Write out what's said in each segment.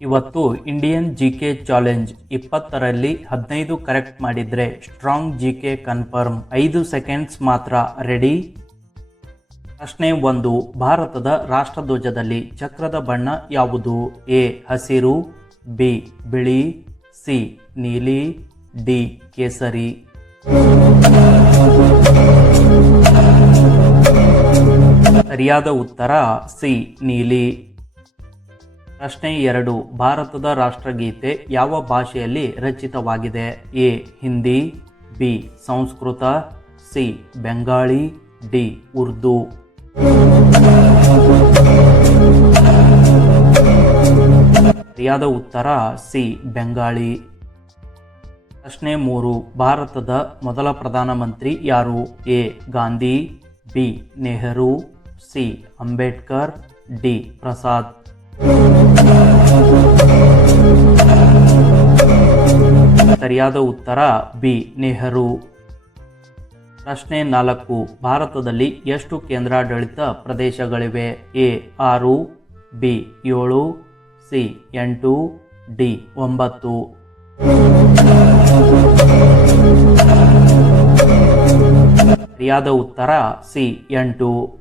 ಇವತ್ತು Indian G K challenge ಇಪ್ಪತ್ತರಲ್ಲಿ ಹದಿನೈದು ಕರೆಕ್ಟ್ ಮಾಡಿದರೆ ಸ್ಟ್ರಾಂಗ್ ಜಿ ಕೆ ಕನ್ಫರ್ಮ್ ಐದು ಸೆಕೆಂಡ್ಸ್ ಮಾತ್ರ ರೆಡಿ. ಪ್ರಶ್ನೆ ಒಂದು, ಭಾರತದ ರಾಷ್ಟ್ರಧ್ವಜದಲ್ಲಿ ಚಕ್ರದ ಬಣ್ಣ ಯಾವುದು? ಎ, ಹಸಿರು, ಬಿ, ಬಿಳಿ, ಸಿ, ನೀಲಿ, ಡಿ, ಕೇಸರಿ. ಸರಿಯಾದ ಉತ್ತರ, ಸಿ, ನೀಲಿ. ಪ್ರಶ್ನೆ ಎರಡು. ಭಾರತದ ರಾಷ್ಟ್ರಗೀತೆ ಯಾವ ಭಾಷೆಯಲ್ಲಿ ರಚಿತವಾಗಿದೆ? A. Hindi, B. Sanskrit, C. Bengali, D. Urdu. ಸರಿಯಾದ ಉತ್ತರ, ಸಿ. ಬೆಂಗಾಳಿ. ಪ್ರಶ್ನೆ ಮೂರು. ಭಾರತದ ಮೊದಲ ಪ್ರಧಾನಮಂತ್ರಿ ಯಾರು? A. Gandhi, B. Nehru, C. Ambedkar, D. Prasad. ಸರಿಯಾದ ಉತ್ತರ ಬಿ, ನೆಹರು. ಪ್ರಶ್ನೆ ನಾಲ್ಕು, ಭಾರತದಲ್ಲಿ ಎಷ್ಟು ಕೇಂದ್ರಾಡಳಿತ ಪ್ರದೇಶಗಳಿವೆ? ಎ, ಆರು, ಬಿ, ಏಳು, ಸಿ, ಎಂಟು, ಡಿ, ಒಂಬತ್ತು. ಸರಿಯಾದ ಉತ್ತರ ಸಿ, ಎಂಟು.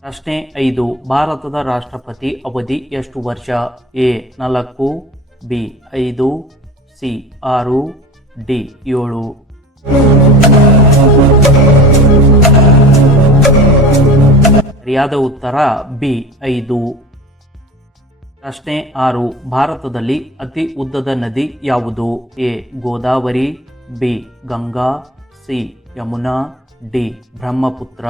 ಪ್ರಶ್ನೆ ಐದು, ಭಾರತದ ರಾಷ್ಟ್ರಪತಿ ಅವಧಿ ಎಷ್ಟು ವರ್ಷ? ಎ, ನಾಲ್ಕು, ಬಿ, ಐದು ಸಿ ಆರು ಡಿ ಏಳು. ಸರಿಯಾದ ಉತ್ತರ ಬಿ ಐದು. ಪ್ರಶ್ನೆ ಆರು, ಭಾರತದಲ್ಲಿ ಅತಿ ಉದ್ದದ ನದಿ ಯಾವುದು? A, Godavari, B, Ganga, C, Yamuna, D, Brahmaputra.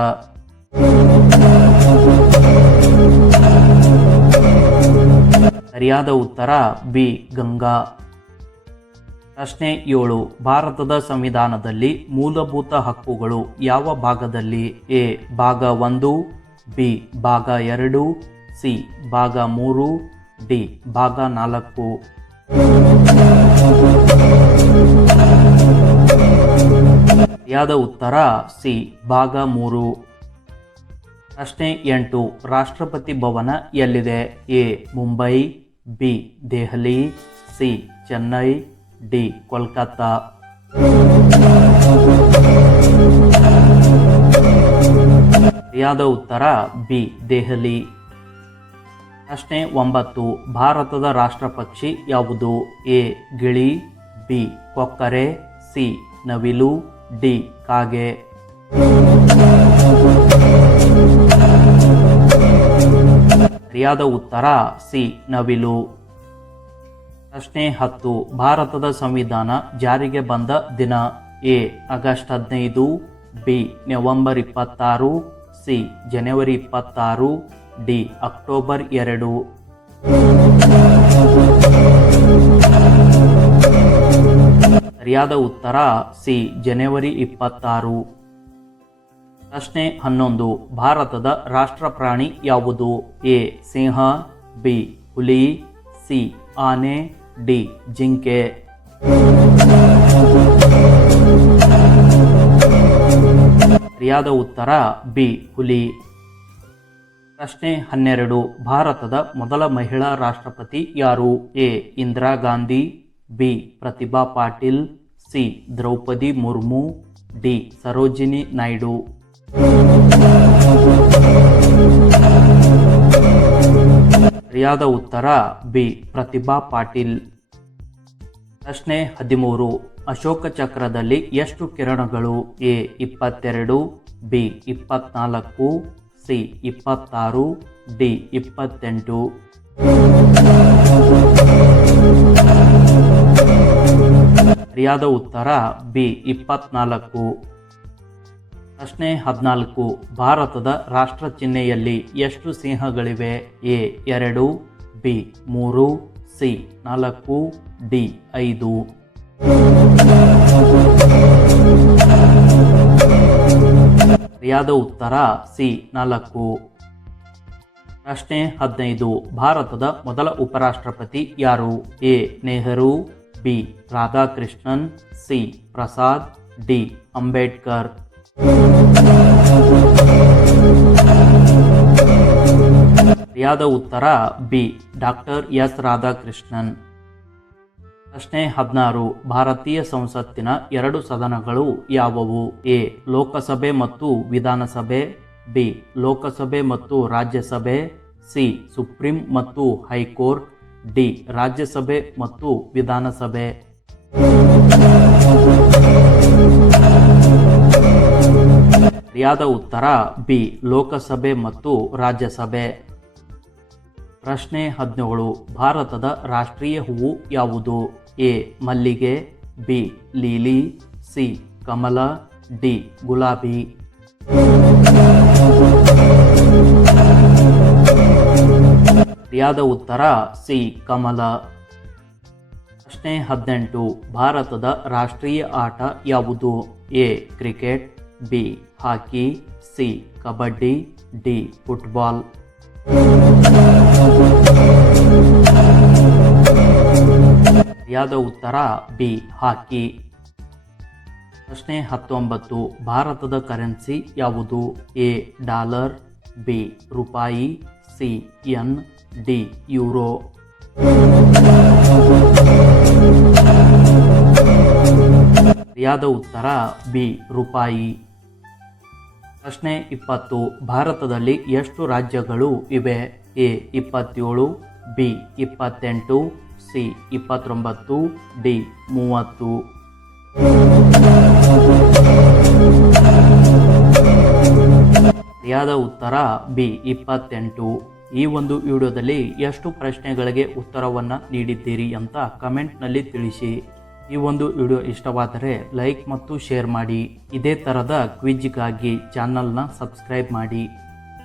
ಸರಿಯಾದ ಉತ್ತರ ಬಿ, ಗಂಗಾ. ಪ್ರಶ್ನೆ ಏಳು. ಭಾರತದ ಸಂವಿಧಾನದಲ್ಲಿ ಮೂಲಭೂತ ಹಕ್ಕುಗಳು ಯಾವ ಭಾಗದಲ್ಲಿ? ಎ. ಭಾಗ ಒಂದು, ಬಿ. ಭಾಗ ಎರಡು, ಸಿ. ಭಾಗ ಮೂರು, ಡಿ. ಭಾಗ ನಾಲ್ಕು. ಸರಿಯಾದ ಉತ್ತರ, ಸಿ. ಭಾಗ ಮೂರು. ಪ್ರಶ್ನೆ ಎಂಟು. ರಾಷ್ಟ್ರಪತಿ ಭವನ ಎಲ್ಲಿದೆ? A. Mumbai, B. Delhi, C. Chennai D, Kolkata. ಸರಿಯಾದ ಉತ್ತರ? ಬಿ, ದೆಹಲಿ. ಪ್ರಶ್ನೆ ಒಂಬತ್ತು, ಭಾರತದ ರಾಷ್ಟ್ರ ಪಕ್ಷಿ ಯಾವುದು? ಎ, ಗಿಳಿ, ಬಿ, ಕೊಕ್ಕರೆ, ಸಿ, ನವಿಲು, ಡಿ, ಕಾಗೆ. ಸರಿಯಾದ ಉತ್ತರ, ಸಿ, ನವಿಲು. ಪ್ರಶ್ನೆ ಹತ್ತು. ಭಾರತದ ಸಂವಿಧಾನ ಜಾರಿಗೆ ಬಂದ ದಿನ ಎ. ಆಗಸ್ಟ್ ಹದಿನೈದು, ಬಿ. ನವೆಂಬರ್ ಇಪ್ಪತ್ತಾರು, ಸಿ. ಜನವರಿ ಇಪ್ಪತ್ತಾರು, ಡಿ. ಅಕ್ಟೋಬರ್ ಎರಡು. ಸರಿಯಾದ ಉತ್ತರ ಸಿ. ಜನವರಿ ಇಪ್ಪತ್ತಾರು. ಪ್ರಶ್ನೆ ಹನ್ನೊಂದು. ಭಾರತದ ರಾಷ್ಟ್ರ ಪ್ರಾಣಿ ಯಾವುದು? ಎ. ಸಿಂಹ, ಬಿ. ಹುಲಿ, ಸಿ. ಆನೆ ಡಿ, ಜಿಂಕೆ. ಸರಿಯಾದ ಉತ್ತರ, ಬಿ, ಹುಲಿ. ಪ್ರಶ್ನೆ ಹನ್ನೆರಡು, ಭಾರತದ ಮೊದಲ ಮಹಿಳಾ ರಾಷ್ಟ್ರಪತಿ ಯಾರು? A, Indira Gandhi, B, Pratibha Patil, C, Draupadi Murmu, D, Sarojini Naidu. ಸರಿಯಾದ ಉತ್ತರ ಬಿ. ಪ್ರತಿಭಾ ಪಾಟೀಲ್. ಪ್ರಶ್ನೆ ಹದಿಮೂರು. ಅಶೋಕ ಚಕ್ರದಲ್ಲಿ ಎಷ್ಟು ಕಿರಣಗಳು? ಎ. ಇಪ್ಪತ್ತೆರಡು. ಬಿ. ಇಪ್ಪತ್ನಾಲ್ಕು. ಸಿ. ಇಪ್ಪತ್ತಾರು. ಡಿ. ಇಪ್ಪತ್ತೆಂಟು. ಸರಿಯಾದ ಉತ್ತರ ಬಿ. ಇಪ್ಪತ್ನಾಲ್ಕು. ಪ್ರಶ್ನೆ ಹದಿನಾಲ್ಕು. ಭಾರತದ ರಾಷ್ಟ್ರ ಚಿಹ್ನೆಯಲ್ಲಿ ಎಷ್ಟು ಸಿಂಹಗಳಿವೆ? ಎ, ಎರಡು, ಬಿ, ಮೂರು, ಸಿ, ನಾಲ್ಕು, ಡಿ, ಐದು. ಸರಿಯಾದ ಉತ್ತರ, ಸಿ, ನಾಲ್ಕು. ಪ್ರಶ್ನೆ ಹದಿನೈದು. ಭಾರತದ ಮೊದಲ ಉಪರಾಷ್ಟ್ರಪತಿ ಯಾರು? A, Nehru, B, Radhakrishnan, C, Prasad, D, Ambedkar. ಸರಿಯಾದ ಉತ್ತರ ಬಿ. Doctor S. ರಾಧಾಕೃಷ್ಣನ್. ಪ್ರಶ್ನೆ ಹದಿನಾರು. ಭಾರತೀಯ ಸಂಸತ್ತಿನ ಎರಡು ಸದನಗಳು ಯಾವುವು? ಎ. ಲೋಕಸಭೆ ಮತ್ತು ವಿಧಾನಸಭೆ, ಬಿ. ಲೋಕಸಭೆ ಮತ್ತು ರಾಜ್ಯಸಭೆ, ಸಿ. ಸುಪ್ರೀಂ ಮತ್ತು ಹೈಕೋರ್ಟ್, ಡಿ. ರಾಜ್ಯಸಭೆ ಮತ್ತು ವಿಧಾನಸಭೆ. ಸರಿಯಾದ ಉತ್ತರ ಬಿ, ಲೋಕಸಭೆ ಮತ್ತು ರಾಜ್ಯಸಭೆ. ಪ್ರಶ್ನೆ ಹದಿನೇಳು, ಭಾರತದ ರಾಷ್ಟ್ರೀಯ ಹೂವು ಯಾವುದು? ಎ, ಮಲ್ಲಿಗೆ, ಬಿ, ಲೀಲಿ, ಸಿ, ಕಮಲ, ಡಿ, ಗುಲಾಬಿ. ಸರಿಯಾದ ಉತ್ತರ ಸಿ, ಕಮಲ. ಪ್ರಶ್ನೆ ಹದಿನೆಂಟು, ಭಾರತದ ರಾಷ್ಟ್ರೀಯ ಆಟ ಯಾವುದು? A, cricket B hockey. C kabaddi. D football ಸರಿಯಾದ ಉತ್ತರ? B hockey. ಪ್ರಶ್ನೆ ಹತ್ತೊಂಬತ್ತು. ಭಾರತದ ಕರೆನ್ಸಿ ಯಾವುದು? A, dollar. ಬಿ, ರೂಪಾಯಿ. C, yen, D, euro. ಸರಿಯಾದ ಉತ್ತರ? ಬಿ, ರೂಪಾಯಿ. ಪ್ರಶ್ನೆ ಇಪ್ಪತ್ತು. ಭಾರತದಲ್ಲಿ ಎಷ್ಟು ರಾಜ್ಯಗಳು ಇವೆ? ಎ ಇಪ್ಪತ್ತೇಳು, ಬಿ ಇಪ್ಪತ್ತೆಂಟು, ಸಿ ಇಪ್ಪತ್ತೊಂಬತ್ತು, ಡಿ ಮೂವತ್ತು. ಸರಿಯಾದ ಉತ್ತರ, ಬಿ ಇಪ್ಪತ್ತೆಂಟು. ಈ ಒಂದು ವಿಡಿಯೋದಲ್ಲಿ ಎಷ್ಟು ಪ್ರಶ್ನೆಗಳಿಗೆ ಉತ್ತರವನ್ನು ನೀಡಿದ್ದೀರಿ ಅಂತ ಕಮೆಂಟ್ನಲ್ಲಿ ತಿಳಿಸಿ. ಈ ಒಂದು ವಿಡಿಯೋ ಇಷ್ಟವಾದರೆ ಲೈಕ್ ಮತ್ತು ಶೇರ್ ಮಾಡಿ. ಇದೇ ಥರದ ಕ್ವಿಜ್ಗಾಗಿ ಚಾನಲ್ನ ಸಬ್ಸ್ಕ್ರೈಬ್ ಮಾಡಿ.